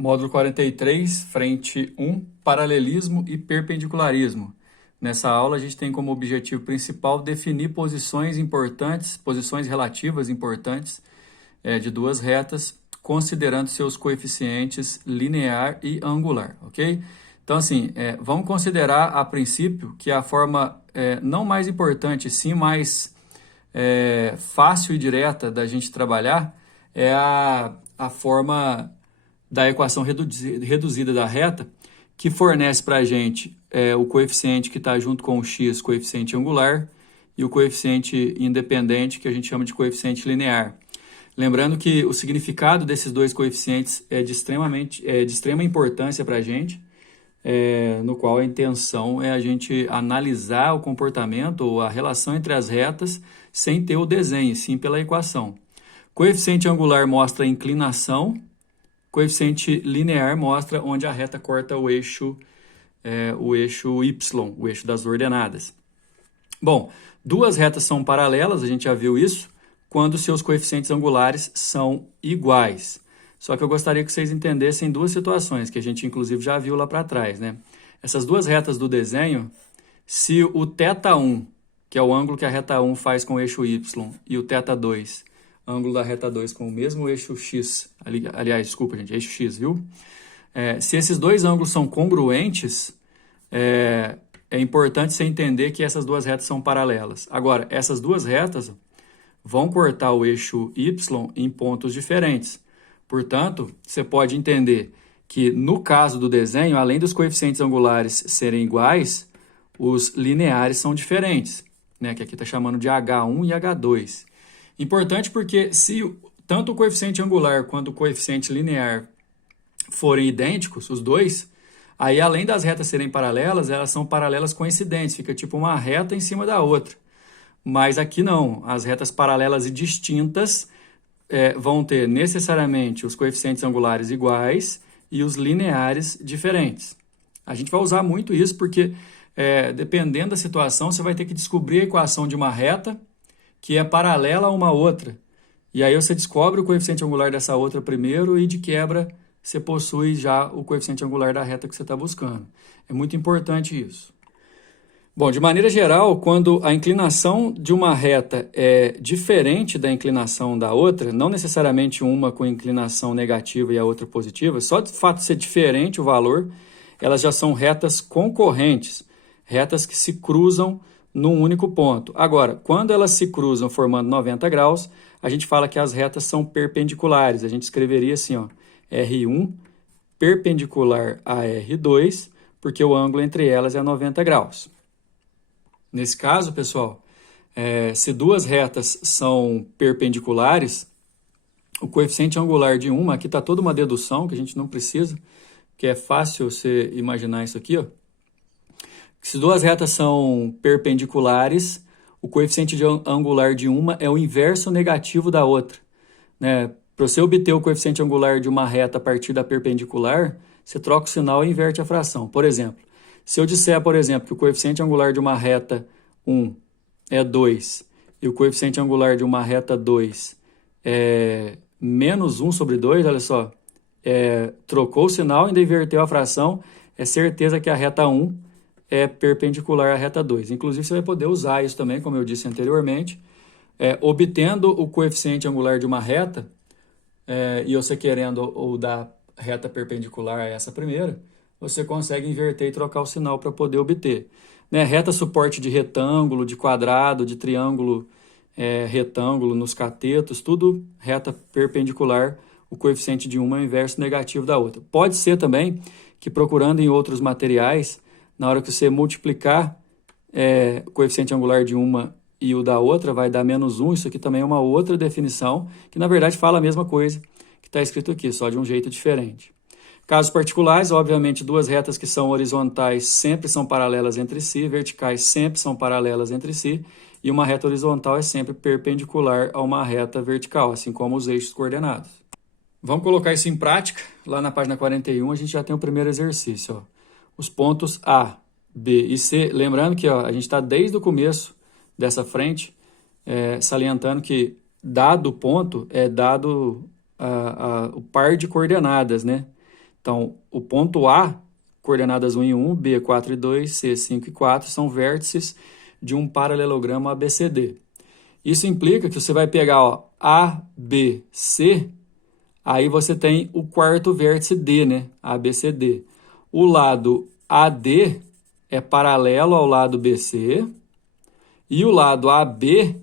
Módulo 43, frente 1, paralelismo e perpendicularismo. Nessa aula, a gente tem como objetivo principal definir posições importantes, posições relativas importantes de duas retas, considerando seus coeficientes linear e angular, ok? Então, assim, vamos considerar a princípio que a forma não mais importante, sim mais fácil e direta da gente trabalhar é a forma da equação reduzida da reta, que fornece para a gente o coeficiente que está junto com o x, coeficiente angular, e o coeficiente independente, que a gente chama de coeficiente linear. Lembrando que o significado desses dois coeficientes é de extrema importância para a gente, no qual a intenção é a gente analisar o comportamento ou a relação entre as retas sem ter o desenho, sim pela equação. Coeficiente angular mostra a inclinação, coeficiente linear mostra onde a reta corta o eixo y, o eixo das ordenadas. Bom, duas retas são paralelas, a gente já viu isso, quando seus coeficientes angulares são iguais. Só que eu gostaria que vocês entendessem duas situações, que a gente inclusive já viu lá para trás, né? Essas duas retas do desenho, se o θ1, que é o ângulo que a reta 1 faz com o eixo y, e o θ2, ângulo da reta 2 com o mesmo eixo x, aliás, desculpa, gente, eixo x, viu? Se esses dois ângulos são congruentes, é importante você entender que essas duas retas são paralelas. Agora, essas duas retas vão cortar o eixo y em pontos diferentes. Portanto, você pode entender que, no caso do desenho, além dos coeficientes angulares serem iguais, os lineares são diferentes, né? Que aqui está chamando de H1 e H2. Importante porque se tanto o coeficiente angular quanto o coeficiente linear forem idênticos, os dois, aí além das retas serem paralelas, elas são paralelas coincidentes, fica tipo uma reta em cima da outra. Mas aqui não, as retas paralelas e distintas vão ter necessariamente os coeficientes angulares iguais e os lineares diferentes. A gente vai usar muito isso porque, dependendo da situação, você vai ter que descobrir a equação de uma reta que é paralela a uma outra. E aí você descobre o coeficiente angular dessa outra primeiro e, de quebra, você possui já o coeficiente angular da reta que você está buscando. É muito importante isso. Bom, de maneira geral, quando a inclinação de uma reta é diferente da inclinação da outra, não necessariamente uma com inclinação negativa e a outra positiva, só de fato de ser diferente o valor, elas já são retas concorrentes, retas que se cruzam num único ponto. Agora, quando elas se cruzam formando 90 graus, a gente fala que as retas são perpendiculares. A gente escreveria assim, ó, R1 perpendicular a R2, porque o ângulo entre elas é 90 graus. Nesse caso, pessoal, se duas retas são perpendiculares, o coeficiente angular de uma, aqui está toda uma dedução que a gente não precisa, que é fácil você imaginar isso aqui, ó. Se duas retas são perpendiculares, o coeficiente angular de uma é o inverso negativo da outra, né? Para você obter o coeficiente angular de uma reta a partir da perpendicular, você troca o sinal e inverte a fração. Por exemplo, se eu disser, por exemplo, que o coeficiente angular de uma reta 1 é 2 e o coeficiente angular de uma reta 2 é menos 1 sobre 2, olha só, trocou o sinal e ainda inverteu a fração, é certeza que a reta 1 é perpendicular à reta 2. Inclusive, você vai poder usar isso também, como eu disse anteriormente, obtendo o coeficiente angular de uma reta, e você querendo o da reta perpendicular a essa primeira, você consegue inverter e trocar o sinal para poder obter. Né? Reta suporte de retângulo, de quadrado, de triângulo, retângulo nos catetos, tudo reta perpendicular, o coeficiente de uma é o inverso negativo da outra. Pode ser também que, procurando em outros materiais, na hora que você multiplicar o coeficiente angular de uma e o da outra, vai dar menos 1. Isso aqui também é uma outra definição, que na verdade fala a mesma coisa que está escrito aqui, só de um jeito diferente. Casos particulares, obviamente, duas retas que são horizontais sempre são paralelas entre si, verticais sempre são paralelas entre si, e uma reta horizontal é sempre perpendicular a uma reta vertical, assim como os eixos coordenados. Vamos colocar isso em prática. Lá na página 41 a gente já tem o primeiro exercício, ó. Os pontos A, B e C. Lembrando que a gente está desde o começo dessa frente, salientando que dado o ponto, é dado o par de coordenadas, né? Então, o ponto A, coordenadas 1 e 1, B 4 e 2, C 5 e 4, são vértices de um paralelogramo ABCD. Isso implica que você vai pegar ó, A, B, C, aí você tem o quarto vértice D, né? ABCD. O lado AD é paralelo ao lado BC e o lado AB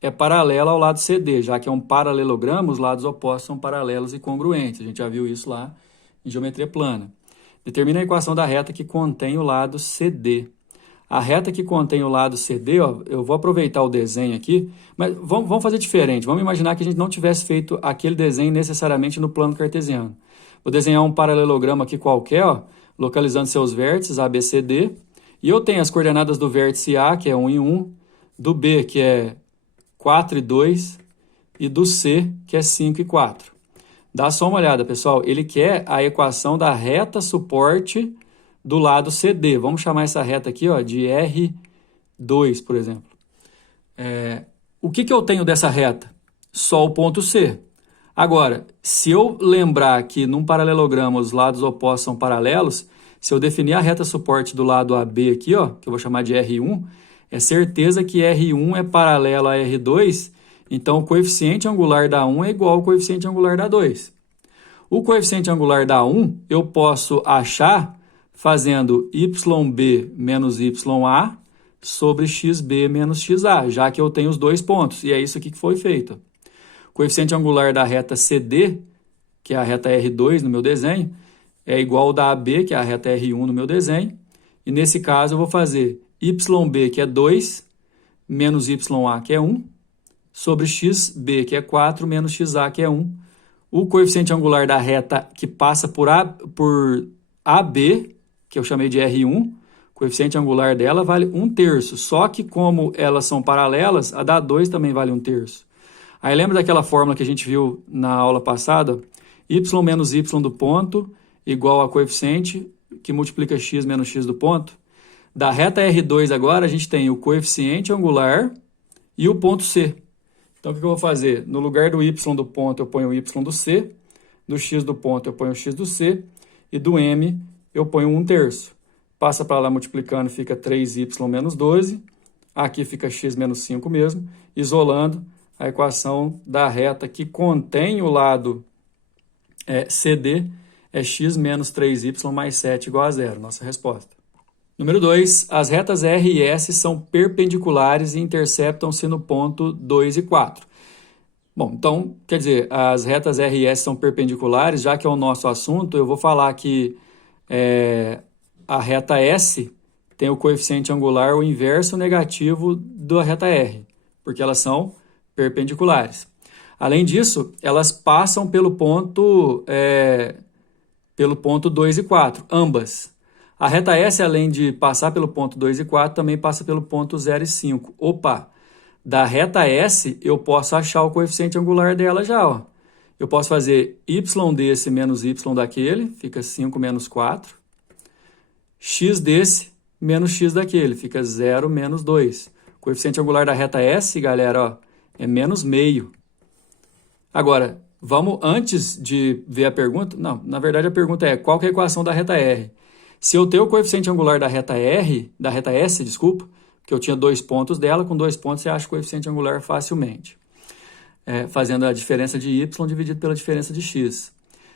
é paralelo ao lado CD, já que é um paralelogramo, os lados opostos são paralelos e congruentes. A gente já viu isso lá em geometria plana. Determina a equação da reta que contém o lado CD. A reta que contém o lado CD, ó, eu vou aproveitar o desenho aqui, mas vamos fazer diferente. Vamos imaginar que a gente não tivesse feito aquele desenho necessariamente no plano cartesiano. Vou desenhar um paralelogramo aqui qualquer, ó, localizando seus vértices A, B, C, D. E eu tenho as coordenadas do vértice A, que é 1 e 1, do B, que é 4 e 2, e do C, que é 5 e 4. Dá só uma olhada, pessoal. Ele quer a equação da reta suporte do lado CD. Vamos chamar essa reta aqui ó, de R2, por exemplo. O que eu tenho dessa reta? Só o ponto C. Agora, se eu lembrar que num paralelogramo os lados opostos são paralelos, se eu definir a reta suporte do lado AB aqui, ó, que eu vou chamar de R1, é certeza que R1 é paralelo a R2, então o coeficiente angular da 1 é igual ao coeficiente angular da 2. O coeficiente angular da 1 eu posso achar fazendo YB menos YA sobre XB menos XA, já que eu tenho os dois pontos, e é isso aqui que foi feito. O coeficiente angular da reta CD, que é a reta R2 no meu desenho, é igual ao da AB, que é a reta R1 no meu desenho, e nesse caso eu vou fazer YB, que é 2, menos YA, que é 1, sobre XB, que é 4, menos XA, que é 1. O coeficiente angular da reta que passa por AB, que eu chamei de R1, o coeficiente angular dela vale 1/3. Só que como elas são paralelas, a da 2 também vale 1/3. Aí lembra daquela fórmula que a gente viu na aula passada? Y menos Y do ponto igual a coeficiente que multiplica x menos x do ponto. Da reta R2 agora a gente tem o coeficiente angular e o ponto C. Então o que eu vou fazer? No lugar do y do ponto eu ponho o y do C, do x do ponto eu ponho o x do C e do m eu ponho 1/3. Passa para lá multiplicando, fica 3y menos 12. Aqui fica x menos 5 mesmo, isolando a equação da reta que contém o lado CD, é x menos 3y mais 7 igual a 0. Nossa resposta. Número 2. As retas R e S são perpendiculares e interceptam-se no ponto 2 e 4. Bom, então, quer dizer, as retas R e S são perpendiculares, já que é o nosso assunto, eu vou falar que a reta S tem o coeficiente angular o inverso negativo da reta R, porque elas são perpendiculares. Além disso, elas passam pelo ponto 2 e 4, ambas. A reta S, além de passar pelo ponto 2 e 4, também passa pelo ponto 0 e 5. Opa! Da reta S, eu posso achar o coeficiente angular dela já, ó. Eu posso fazer y desse menos y daquele, fica 5 menos 4. X desse menos x daquele, fica 0 menos 2. O coeficiente angular da reta S, galera, ó, é menos meio. Agora, vamos, antes de ver a pergunta, não, na verdade a pergunta é, qual que é a equação da reta R? Se eu tenho o coeficiente angular da reta S, desculpa, que eu tinha 2 pontos dela, com 2 pontos você acha o coeficiente angular facilmente. Fazendo a diferença de y dividido pela diferença de x.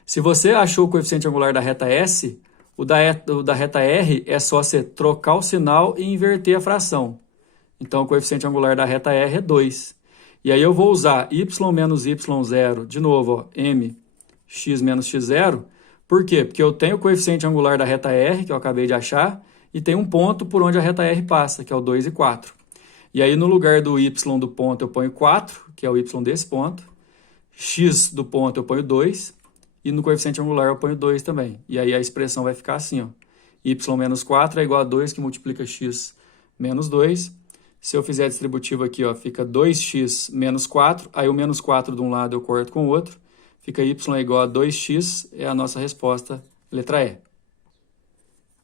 Se você achou o coeficiente angular da reta S, o da reta R é só você trocar o sinal e inverter a fração. Então, o coeficiente angular da reta R é 2. E aí eu vou usar y menos y0, de novo, ó, m, x menos x0. Por quê? Porque eu tenho o coeficiente angular da reta R, que eu acabei de achar, e tem um ponto por onde a reta R passa, que é o 2 e 4. E aí, no lugar do y do ponto, eu ponho 4, que é o y desse ponto. X do ponto, eu ponho 2. E no coeficiente angular, eu ponho 2 também. E aí, a expressão vai ficar assim, ó. Y menos 4 é igual a 2, que multiplica x menos 2. Se eu fizer a distributiva aqui, ó, fica 2x menos 4. Aí, o menos 4 de um lado eu corto com o outro. Fica y é igual a 2x, é a nossa resposta, letra E.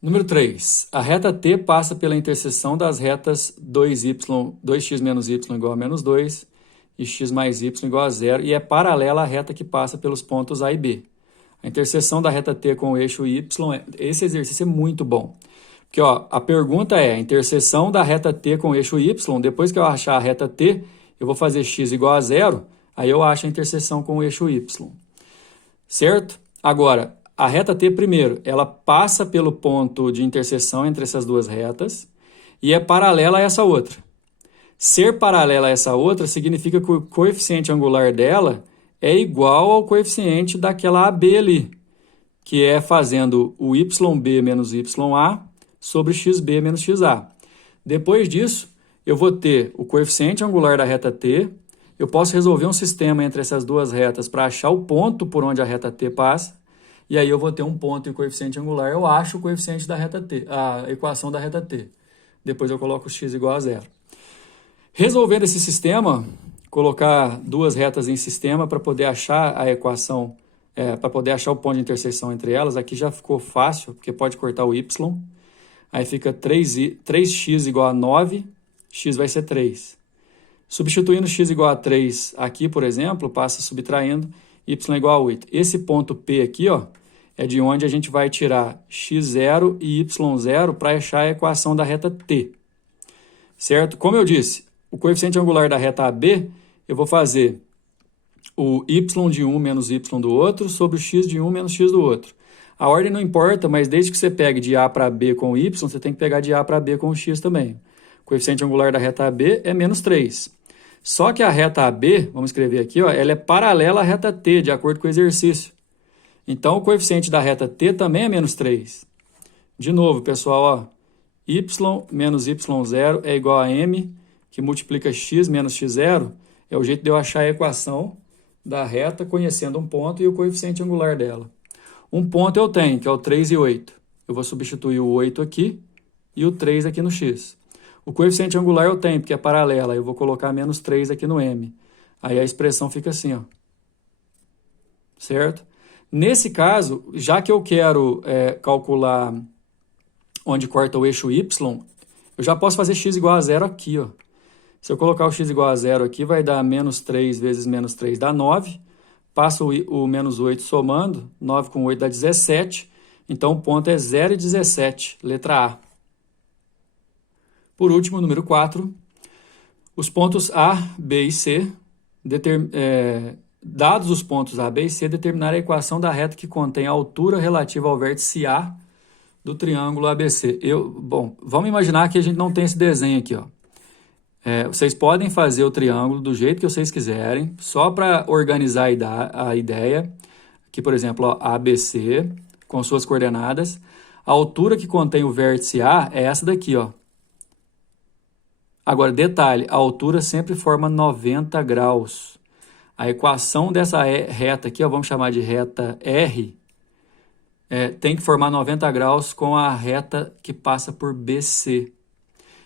Número 3. A reta T passa pela interseção das retas 2x menos y igual a menos 2 e x mais y igual a 0 e é paralela à reta que passa pelos pontos A e B. A interseção da reta T com o eixo Y, esse exercício é muito bom. Porque ó, a pergunta é a interseção da reta T com o eixo Y, depois que eu achar a reta T, eu vou fazer x igual a zero, aí eu acho a interseção com o eixo Y. Certo? Agora, a reta T primeiro, ela passa pelo ponto de interseção entre essas duas retas e é paralela a essa outra. Ser paralela a essa outra significa que o coeficiente angular dela é igual ao coeficiente daquela AB ali, que é fazendo o YB menos YA sobre XB menos XA. Depois disso, eu vou ter o coeficiente angular da reta T, eu posso resolver um sistema entre essas duas retas para achar o ponto por onde a reta T passa, e aí eu vou ter um ponto e o coeficiente angular, eu acho o coeficiente da reta T, a equação da reta T. Depois eu coloco x igual a zero. Resolvendo esse sistema, colocar duas retas em sistema para poder achar a equação, para poder achar o ponto de interseção entre elas, aqui já ficou fácil, porque pode cortar o y, aí fica 3x igual a 9, x vai ser 3. Substituindo x igual a 3 aqui, por exemplo, passa subtraindo, y igual a 8. Esse ponto P aqui, ó, é de onde a gente vai tirar x0 e y0 para achar a equação da reta T. Certo? Como eu disse, o coeficiente angular da reta AB, eu vou fazer o y de um menos y do outro sobre o x de um menos x do outro. A ordem não importa, mas desde que você pegue de A para B com o y, você tem que pegar de A para B com o x também. O coeficiente angular da reta AB é menos 3. Só que a reta AB, vamos escrever aqui, ó, ela é paralela à reta T, de acordo com o exercício. Então, o coeficiente da reta T também é menos 3. De novo, pessoal, ó, y menos y0 é igual a m, que multiplica x menos x0, é o jeito de eu achar a equação da reta conhecendo um ponto e o coeficiente angular dela. Um ponto eu tenho, que é o 3 e 8. Eu vou substituir o 8 aqui e o 3 aqui no x. O coeficiente angular eu tenho, porque é paralela. Eu vou colocar menos 3 aqui no m. Aí a expressão fica assim, ó. Certo? Nesse caso, já que eu quero calcular onde corta o eixo y, eu já posso fazer x igual a zero aqui, ó. Se eu colocar o x igual a zero aqui, vai dar menos 3 vezes menos 3 dá 9. Passa o menos 8 somando, 9 com 8 dá 17. Então, o ponto é 0 e 17, letra A. Por último, número 4, os pontos A, B e C, dados os pontos A, B e C, determinar a equação da reta que contém a altura relativa ao vértice A do triângulo ABC. Bom, vamos imaginar que a gente não tem esse desenho aqui, ó. Vocês podem fazer o triângulo do jeito que vocês quiserem, só para organizar a ideia. Aqui, por exemplo, ó, ABC, com suas coordenadas. A altura que contém o vértice A é essa daqui, ó. Agora, detalhe, a altura sempre forma 90 graus. A equação dessa reta aqui, ó, vamos chamar de reta R, tem que formar 90 graus com a reta que passa por BC.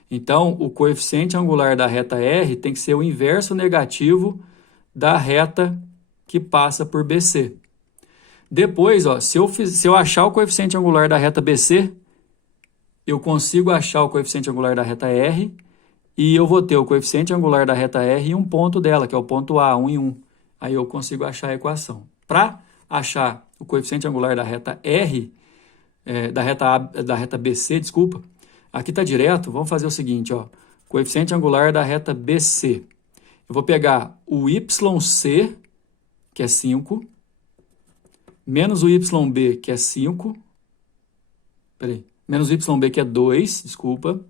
Então, o coeficiente angular da reta R tem que ser o inverso negativo da reta que passa por BC. Depois, ó, se eu achar o coeficiente angular da reta BC, eu consigo achar o coeficiente angular da reta R e eu vou ter o coeficiente angular da reta R e um ponto dela, que é o ponto A, 1 e 1. Aí eu consigo achar a equação. Para achar o coeficiente angular da reta R, da reta BC, desculpa, aqui está direto, vamos fazer o seguinte, ó, coeficiente angular da reta BC. Eu vou pegar o YC, que é 5, menos o YB, que é 5, menos o YB, que é 2, desculpa,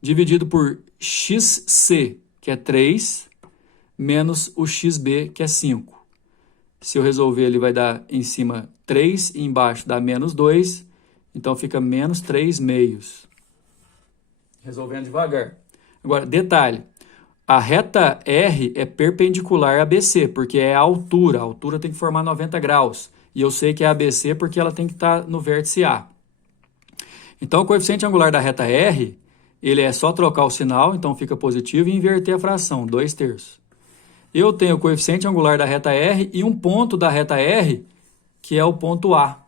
dividido por XC, que é 3, menos o XB, que é 5. Se eu resolver, ele vai dar em cima 3 e embaixo dá menos 2, então fica menos 3 meios. Resolvendo devagar. Agora, detalhe, a reta R é perpendicular a BC, porque é a altura. A altura tem que formar 90 graus. E eu sei que é ABC porque ela tem que estar no vértice A. Então, o coeficiente angular da reta R, ele é só trocar o sinal, então fica positivo, e inverter a fração, 2/3. Eu tenho o coeficiente angular da reta R e um ponto da reta R, que é o ponto A.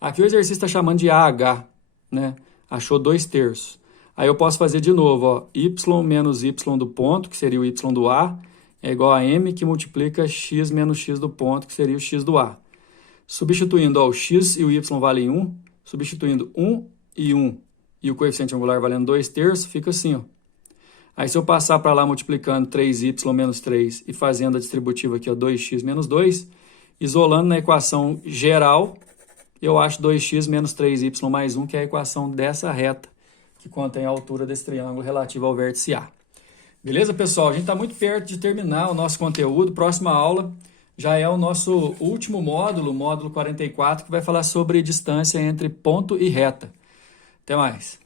Aqui o exercício está chamando de AH, né? Achou 2/3. Aí eu posso fazer de novo, ó, y menos y do ponto, que seria o y do A, é igual a m, que multiplica x menos x do ponto, que seria o x do A. Substituindo ó, o x e o y valem 1, substituindo 1 e o coeficiente angular valendo 2/3, fica assim. Ó. Aí se eu passar para lá multiplicando 3y menos 3 e fazendo a distributiva aqui, ó, 2x menos 2, isolando na equação geral, eu acho 2x menos 3y mais 1, que é a equação dessa reta, que contém a altura desse triângulo relativo ao vértice A. Beleza, pessoal? A gente está muito perto de terminar o nosso conteúdo. Próxima aula já é o nosso último módulo, módulo 44, que vai falar sobre distância entre ponto e reta. Até mais!